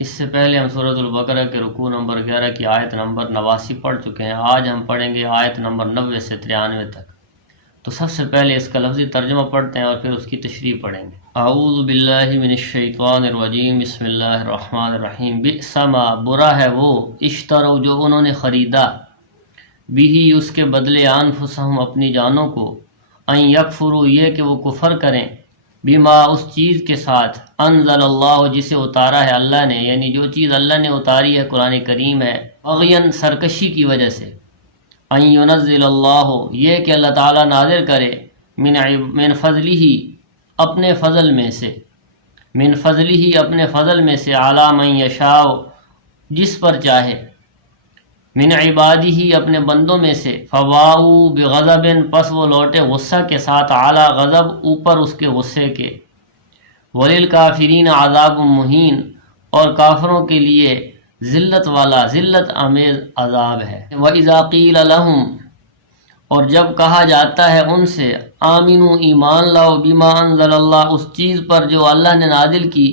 اس سے پہلے ہم سورۃ البقرہ کے رکوع نمبر 11 کی آیت نمبر 89 پڑھ چکے ہیں۔ آج ہم پڑھیں گے آیت نمبر 90 سے 93 تک۔ تو سب سے پہلے اس کا لفظی ترجمہ پڑھتے ہیں اور پھر اس کی تشریح پڑھیں گے۔ اعوذ باللہ من الشیطان الرجیم، بسم اللہ الرحمن الرحیم۔ بئس ما، برا ہے وہ، اشتروا، جو انہوں نے خریدا، بھی اس کے بدلے، انفسہم، اپنی جانوں کو، ان یکفروا، یہ کہ وہ کفر کریں، بما، اس چیز کے ساتھ، انزل اللہ، جسے اتارا ہے اللہ نے، یعنی جو چیز اللہ نے اتاری ہے قرآن کریم ہے، بغین، سرکشی کی وجہ سے، ان ینزل اللہ، یہ کہ اللہ تعالیٰ نازل کرے، من فضلہ، اپنے فضل میں سے، من فضلہ، اپنے فضل میں سے، علی من یشاء، جس پر چاہے، من عبادہ، اپنے بندوں میں سے، فواؤ بغضب، پس وہ لوٹے غصہ کے ساتھ، اعلی غضب، اوپر اس کے غصے کے، وللکافرین عذاب مہین، اور کافروں کے لیے ذلت والا، ذلت آمیز عذاب ہے۔ وَإِذَا قِيلَ لَهُمْ، اور جب کہا جاتا ہے ان سے، آمنوا، ایمان لاؤ، بما انزل اللہ، اس چیز پر جو اللہ نے نازل کی،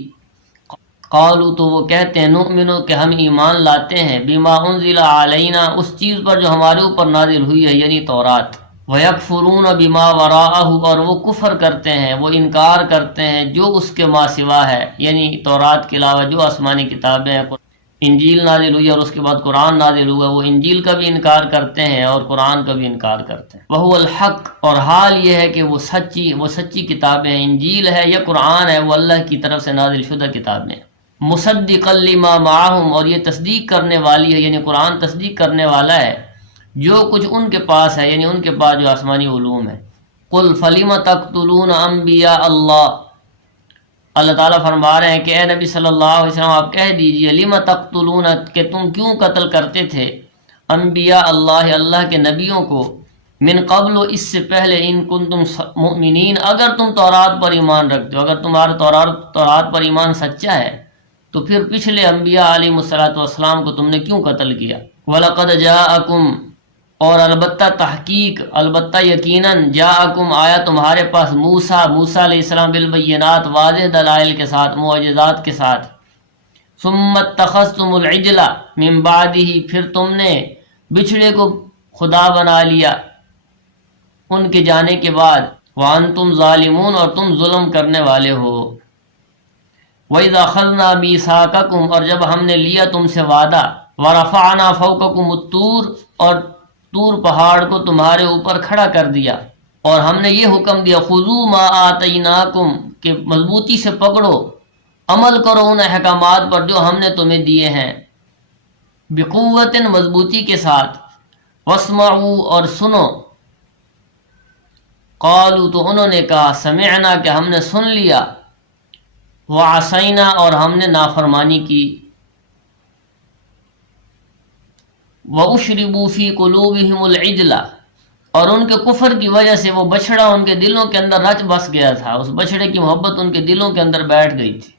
قالوا، تو وہ کہتے ہیں، نؤمنو، کہ ہم ایمان لاتے ہیں، بما انزل علینا، اس چیز پر جو ہمارے اوپر نازل ہوئی ہے، یعنی تورات، ویکفرون بما وراءہ، اور وہ کفر کرتے ہیں، وہ انکار کرتے ہیں جو اس کے ما سوا ہے، یعنی تورات کے علاوہ جو آسمانی کتابیں ہیں، انجیل نازل ہوئی اور اس کے بعد قرآن نازل ہوا، وہ انجیل کا بھی انکار کرتے ہیں اور قرآن کا بھی انکار کرتے ہیں۔ وہو الحق، اور حال یہ ہے کہ وہ سچی کتابیں ہیں، انجیل ہے یا قرآن ہے، وہ اللہ کی طرف سے نازل شدہ کتابیں ہیں۔ مصدقا لما معہم، اور یہ تصدیق کرنے والی ہے، یعنی قرآن تصدیق کرنے والا ہے جو کچھ ان کے پاس ہے، یعنی ان کے پاس جو آسمانی علوم ہے۔ قل فلم تقتلون انبیاء اللہ، اللہ تعالیٰ فرما رہے ہیں کہ اے نبی صلی اللہ علیہ وسلم آپ کہہ دیجئے، لم تقتلون، کہ تم کیوں قتل کرتے تھے، انبیاء اللہ، اللہ کے نبیوں کو، من قبل، اس سے پہلے، ان کنتم مؤمنین، اگر تم تورات پر ایمان رکھتے ہو، اگر تمہارا تورات پر ایمان سچا ہے تو پھر پچھلے انبیاء علیہ السلام کو تم نے کیوں قتل کیا۔ وَلَقَدْ جَاءَكُمْ، اور البتہ تحقیق، البتہ یقیناً، جاءکم، آیا تمہارے پاس، موسیٰ علیہ السلام، بالبینات، واضح دلائل کے ساتھ، معجزات کے ساتھ، ثم اتخذتم العجل من بعدہ، پھر تم نے بچھڑے کو خدا بنا لیا ان کے جانے کے بعد، وانتم ظالمون، اور تم ظلم کرنے والے ہو۔ وَإِذَا أَخَذْنَا مِيثَاقَكُمْ، اور جب ہم نے لیا تم سے وعدہ، وَرَفَعْنَا فَوْقَكُمُ الطُّورَ، اور طور پہاڑ کو تمہارے اوپر کھڑا کر دیا، اور ہم نے یہ حکم دیا، خُذُوا مَا آتَيْنَاكُمْ، کہ مضبوطی سے پکڑو، عمل کرو ان احکامات پر جو ہم نے تمہیں دیے ہیں، بِقُوَّةٍ، مضبوطی کے ساتھ، وَاسْمَعُوا، اور سنو، قالوا، تو انہوں نے کہا، سمعنا، کہ ہم نے سن لیا، وعصینا، اور ہم نے نافرمانی کی، وَأُشْرِبُوا فِي قُلُوبِهِمُ الْعِجْلَ، اور ان کے کفر کی وجہ سے وہ بچڑا ان کے دلوں کے اندر رچ بس گیا تھا، اس بچڑے کی محبت ان کے دلوں کے اندر بیٹھ گئی تھی۔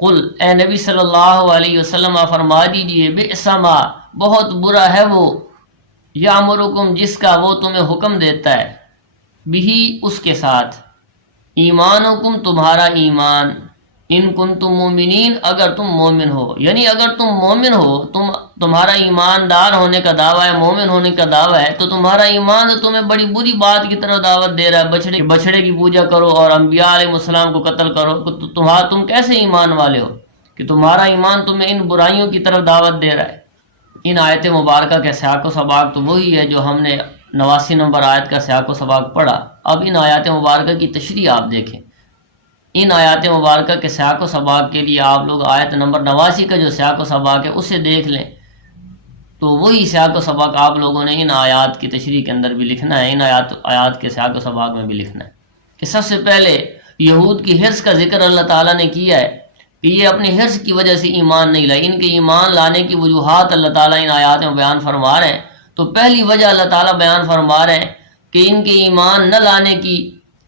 قل، اے نبی صلی اللہ علیہ وسلم آپ فرما دیجئے، بئس ما، بہت برا ہے وہ، یامرکم، جس کا وہ تمہیں حکم دیتا ہے، بھی، اس کے ساتھ، ایمانکم، تمہارا ایمان، ان کنتم مومنین، اگر تم مومن ہو، یعنی اگر تم مومن ہو، تمہارا ایماندار ہونے کا دعویٰ ہے، مومن ہونے کا دعویٰ ہے، تو تمہارا ایمان تو تمہیں بڑی بری بات کی طرف دعوت دے رہا ہے، بچڑے کی پوجا کرو اور انبیاء علیہ السلام کو قتل کرو، تم کیسے ایمان والے ہو کہ تمہارا ایمان تمہیں ان برائیوں کی طرف دعوت دے رہا ہے۔ ان آیت مبارکہ کے سیاق و سباق تو وہی ہے جو ہم نے 89 نمبر آیت کا سیاق و سباق پڑھا۔ اب ان آیات مبارکہ کی تشریح آپ دیکھیں۔ ان آیات مبارکہ کے سیاق و سباق کے لیے آپ لوگ آیت نمبر 89 کا جو سیاق و سباق ہے اسے دیکھ لیں، تو وہی سیاق و سباق آپ لوگوں نے ان آیات کی تشریح کے اندر بھی لکھنا ہے، ان آیات کے سیاق و سباق میں بھی لکھنا ہے کہ سب سے پہلے یہود کی حرص کا ذکر اللہ تعالیٰ نے کیا ہے کہ یہ اپنی حرص کی وجہ سے ایمان نہیں لائے، ان کے ایمان لانے کی وجوہات اللہ تعالیٰ ان آیات میں بیان فرما رہے ہیں۔ تو پہلی وجہ اللہ تعالیٰ بیان فرما رہے ہیں کہ ان کے ایمان نہ لانے کی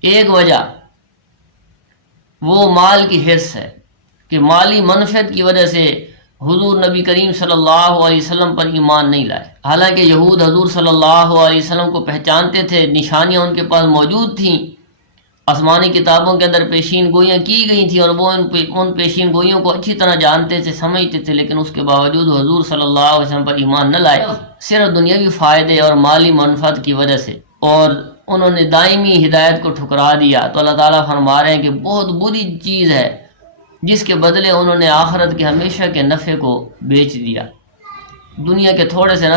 ایک وجہ وہ مال کی حرص ہے، کہ مالی منفعت کی وجہ سے حضور نبی کریم صلی اللہ علیہ وسلم پر ایمان نہیں لائے۔ حالانکہ یہود حضور صلی اللہ علیہ وسلم کو پہچانتے تھے، نشانیاں ان کے پاس موجود تھیں، آسمانی کتابوں کے اندر پیشین گوئیاں کی گئی تھیں اور وہ ان پیشین گوئیوں کو اچھی طرح جانتے تھے، سمجھتے تھے، لیکن اس کے باوجود حضور صلی اللہ علیہ وسلم پر ایمان نہ لائے، صرف دنیاوی فائدے اور مالی منفعت کی وجہ سے، اور انہوں نے دائمی ہدایت کو ٹھکرا دیا۔ تو اللہ تعالیٰ فرما رہے ہیں کہ بہت بری چیز ہے جس کے بدلے انہوں نے آخرت کے ہمیشہ کے نفع کو بیچ دیا، دنیا کے تھوڑے سے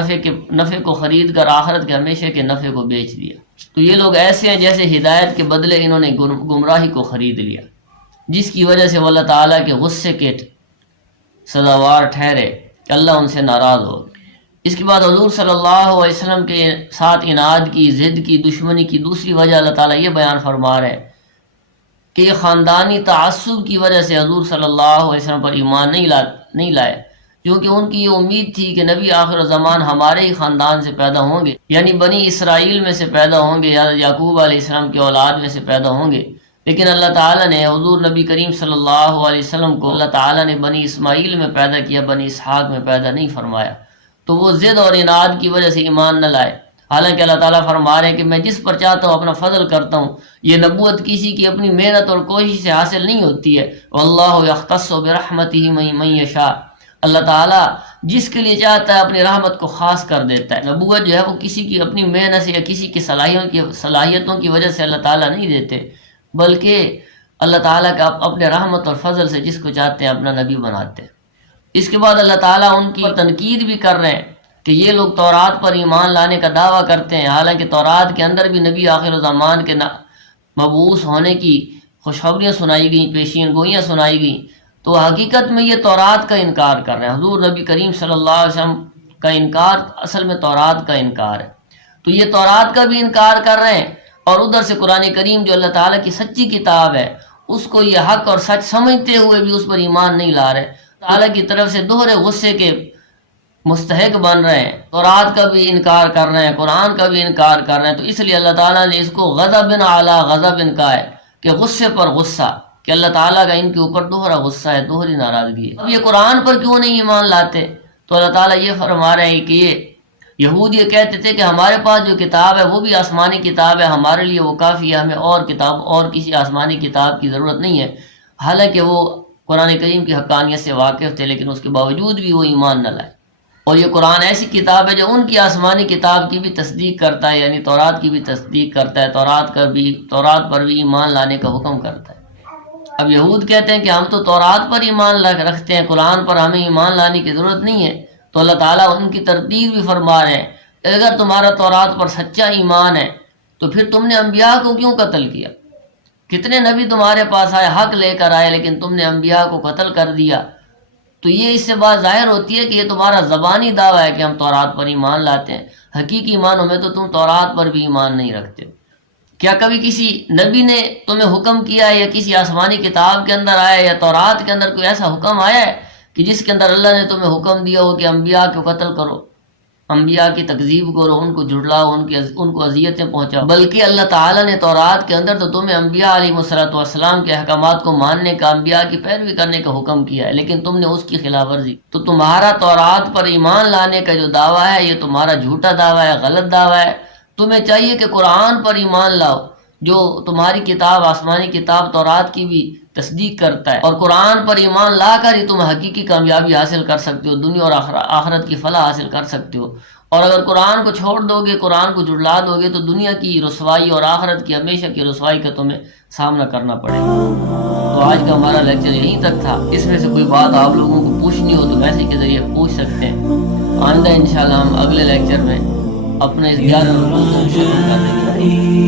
نفع کو خرید کر آخرت کے ہمیشہ کے نفع کو بیچ دیا۔ تو یہ لوگ ایسے ہیں جیسے ہدایت کے بدلے انہوں نے گمراہی کو خرید لیا، جس کی وجہ سے وہ اللہ تعالیٰ کے غصے کے سزاوار ٹھہرے کہ اللہ ان سے ناراض ہو۔ اس کے بعد حضور صلی اللہ علیہ وسلم کے ساتھ عناد کی، ضد کی، دشمنی کی دوسری وجہ اللہ تعالیٰ یہ بیان فرما رہے ہیں کہ یہ خاندانی تعصب کی وجہ سے حضور صلی اللہ علیہ وسلم پر ایمان نہیں لائے، کیونکہ ان کی یہ امید تھی کہ نبی آخر زمان ہمارے ہی خاندان سے پیدا ہوں گے، یعنی بنی اسرائیل میں سے پیدا ہوں گے، یا یعقوب علیہ السلام کی اولاد میں سے پیدا ہوں گے۔ لیکن اللہ تعالیٰ نے حضور نبی کریم صلی اللہ علیہ وسلم کو اللہ تعالیٰ نے بنی اسماعیل میں پیدا کیا، بنی اسحاق میں پیدا نہیں فرمایا، تو وہ ضد اور عناد کی وجہ سے ایمان نہ لائے۔ حالانکہ اللہ تعالیٰ فرما رہے ہیں کہ میں جس پر چاہتا ہوں اپنا فضل کرتا ہوں، یہ نبوت کسی کی اپنی محنت اور کوشش سے حاصل نہیں ہوتی ہے، واللہ یختص برحمتہ من یشاء، اللہ تعالیٰ جس کے لیے چاہتا ہے اپنی رحمت کو خاص کر دیتا ہے۔ نبوت جو ہے وہ کسی کی اپنی محنت سے یا کسی کی صلاحیتوں کی وجہ سے اللہ تعالیٰ نہیں دیتے، بلکہ اللہ تعالیٰ کا اپنے رحمت اور فضل سے جس کو چاہتے ہیں اپنا نبی بناتے ہیں۔ اس کے بعد اللہ تعالیٰ ان کی تنقید بھی کر رہے ہیں کہ یہ لوگ تورات پر ایمان لانے کا دعویٰ کرتے ہیں، حالانکہ تورات کے اندر بھی نبی آخر الزمان کے مبعوث ہونے کی خوشخبریاں سنائی گئیں، پیشین گوئیاں سنائی گئیں، تو حقیقت میں یہ تورات کا انکار کر رہے ہیں۔ حضور نبی کریم صلی اللہ علیہ وسلم کا انکار اصل میں تورات کا انکار ہے، تو یہ تورات کا بھی انکار کر رہے ہیں، اور ادھر سے قرآن کریم جو اللہ تعالیٰ کی سچی کتاب ہے اس کو یہ حق اور سچ سمجھتے ہوئے بھی اس پر ایمان نہیں لا رہے، تعالیٰ کی طرف سے دوہرے غصے کے مستحق بن رہے ہیں، تورات کا بھی انکار کر رہے ہیں، قرآن کا بھی انکار کر رہے ہیں۔ تو اس لیے اللہ تعالیٰ نے اس کو غضب علی غضب کہا ہے کہ غصے پر غصہ، کہ اللہ تعالیٰ کا ان کے اوپر دوہرا غصہ ہے، دوہری ناراضگی ہے۔ اب یہ قرآن پر کیوں نہیں ایمان لاتے؟ تو اللہ تعالیٰ یہ فرما رہے ہیں کہ یہود یہ کہتے تھے کہ ہمارے پاس جو کتاب ہے وہ بھی آسمانی کتاب ہے، ہمارے لیے وہ کافی ہے، ہمیں اور کتاب اور کسی آسمانی کتاب کی ضرورت نہیں ہے۔ حالانکہ وہ قرآن کریم کی حقانیت سے واقف تھے، لیکن اس کے باوجود بھی وہ ایمان نہ لائے۔ اور یہ قرآن ایسی کتاب ہے جو ان کی آسمانی کتاب کی بھی تصدیق کرتا ہے، یعنی تورات کی بھی تصدیق کرتا ہے، تورات پر بھی ایمان لانے کا حکم کرتا ہے۔ اب یہود کہتے ہیں کہ ہم تو تورات پر ایمان رکھتے ہیں، قرآن پر ہمیں ایمان لانے کی ضرورت نہیں ہے، تو اللہ تعالیٰ ان کی ترتیب بھی فرما رہے ہیں اگر تمہارا تورات پر سچا ایمان ہے تو پھر تم نے انبیاء کو کیوں قتل کیا؟ کتنے نبی تمہارے پاس آئے، حق لے کر آئے، لیکن تم نے انبیاء کو قتل کر دیا۔ تو یہ اس سے بات ظاہر ہوتی ہے کہ یہ تمہارا زبانی دعویٰ ہے کہ ہم تورات پر ایمان لاتے ہیں، حقیقی ایمانوں میں تو تم تورات پر بھی ایمان نہیں رکھتے ہو۔ کیا کبھی کسی نبی نے تمہیں حکم کیا ہے یا کسی آسمانی کتاب کے اندر آیا یا تورات کے اندر کوئی ایسا حکم آیا ہے کہ جس کے اندر اللہ نے تمہیں حکم دیا ہو کہ انبیاء کو قتل کرو، انبیاء کی تکذیب کرو، ان کو جھٹلاؤ، ان کو اذیتیں پہنچاؤ؟ بلکہ اللہ تعالیٰ نے تورات کے اندر تو تمہیں انبیاء علیہ السلام کے احکامات کو ماننے کا، انبیاء کی پیروی کرنے کا حکم کیا ہے، لیکن تم نے اس کی خلاف ورزی۔ تو تمہارا تورات پر ایمان لانے کا جو دعویٰ ہے یہ تمہارا جھوٹا دعویٰ ہے، غلط دعویٰ ہے۔ تمہیں چاہیے کہ قرآن پر ایمان لاؤ جو تمہاری کتاب، آسمانی کتاب تورات کی بھی تصدیق کرتا ہے، اور قرآن پر ایمان لا کر ہی تم حقیقی کامیابی حاصل کر سکتے ہو، دنیا اور آخرت کی فلاح حاصل کر سکتے ہو۔ اور اگر قرآن کو چھوڑ دو گے، قرآن کو جھٹلا دو گے، تو دنیا کی رسوائی اور آخرت کی ہمیشہ کی رسوائی کا تمہیں سامنا کرنا پڑے گا۔ تو آج کا ہمارا لیکچر یہیں تک تھا۔ اس میں سے کوئی بات آپ لوگوں کو پوچھنی ہو تو میسیج کے ذریعے پوچھ سکتے ہیں۔ آئندہ انشاءاللہ ہم اگلے لیکچر میں اپنے اس 11 رکوع کو شروع کر دیں گے۔